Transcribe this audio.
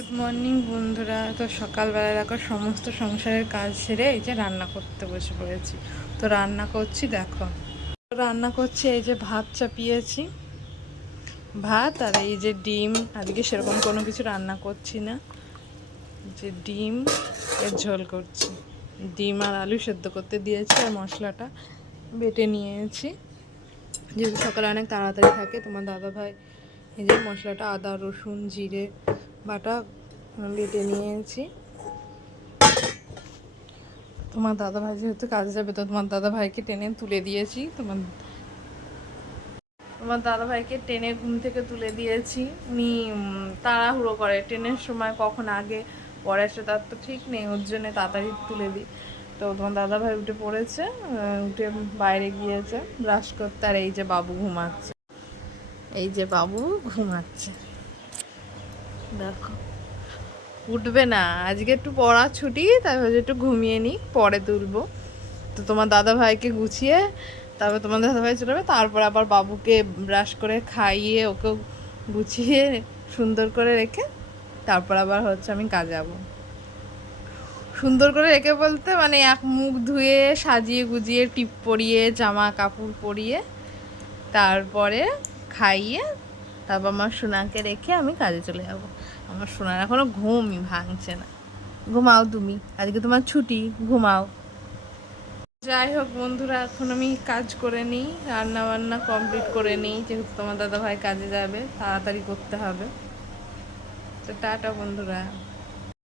Good morning বন্ধুরা। তো সকালবেলা দেখো সমস্ত সংসারের কাজ সেরে এই যে রান্না করতে বসে পড়েছি। তো রান্না করছি, দেখো রান্না করছি, এই যে ভাত চাপিয়েছি, ভাত আর এই যে ডিম। আজকে সেরকম কোনো কিছু রান্না করছি না, যে ডিম এর ঝোল করছি। ডিম আর আলু সেদ্ধ করতে দিয়েছি আর মশলাটা বেটে নিয়েছি, যেহেতু সকালে অনেক তাড়াতাড়ি থাকে। তোমার দাদাভাই এই যে মশলাটা আদা রসুন জিরে বাটা বেটে নিয়েছি। তোমার দাদাভাই যেহেতু কাজে যাবে, তো তোমার দাদাভাইকে টেনে তুলে দিয়েছি। তোমার দাদাভাইকে টেনে ঘুম থেকে তুলে দিয়েছি। উনি তাড়াহুড়ো করে, ট্রেনের সময় কখন আগে পরে আসে তার তো ঠিক নেই, ওর জন্য তাড়াতাড়ি তুলে দিই। তো তোমার দাদাভাই উঠে পড়েছে, উঠে বাইরে গিয়েছে ব্রাশ করতে। আর এই যে বাবু ঘুমাচ্ছে, এই যে বাবু ঘুমাচ্ছে, দেখো উঠবে না। আজকে একটু পড়া ছুটি, তাই ভাবছি একটু ঘুমিয়ে নিই, পরে তুলবো। তো তোমার দাদা ভাইকে গুছিয়ে তারপর তোমার দাদা ভাই চলে যাবে, তারপর আবার বাবুকে ব্রাশ করে খাইয়ে ওকে গুছিয়ে সুন্দর করে রেখে তারপর আবার হচ্ছে আমি কাজে যাবো। সুন্দর করে রেখে বলতে মানে এক মুখ ধুয়ে সাজিয়ে গুজিয়ে টিপ পরিয়ে জামা কাপড় পরিয়ে তারপরে খাইয়ে তারপর আমার সোনাকে রেখে আমি কাজে চলে যাব। আমার সোনার এখনো ঘুমই ভাঙছে না। ঘুমাও তুমি, আজকে তোমার ছুটি, ঘুমাও। যাই হোক বন্ধুরা, এখন আমি কাজ করে নিই, রান্না বান্না কমপ্লিট করে নিই, যেহেতু তোমার দাদা ভাই কাজে যাবে, তাড়াতাড়ি করতে হবে। তো টাটা বন্ধুরা।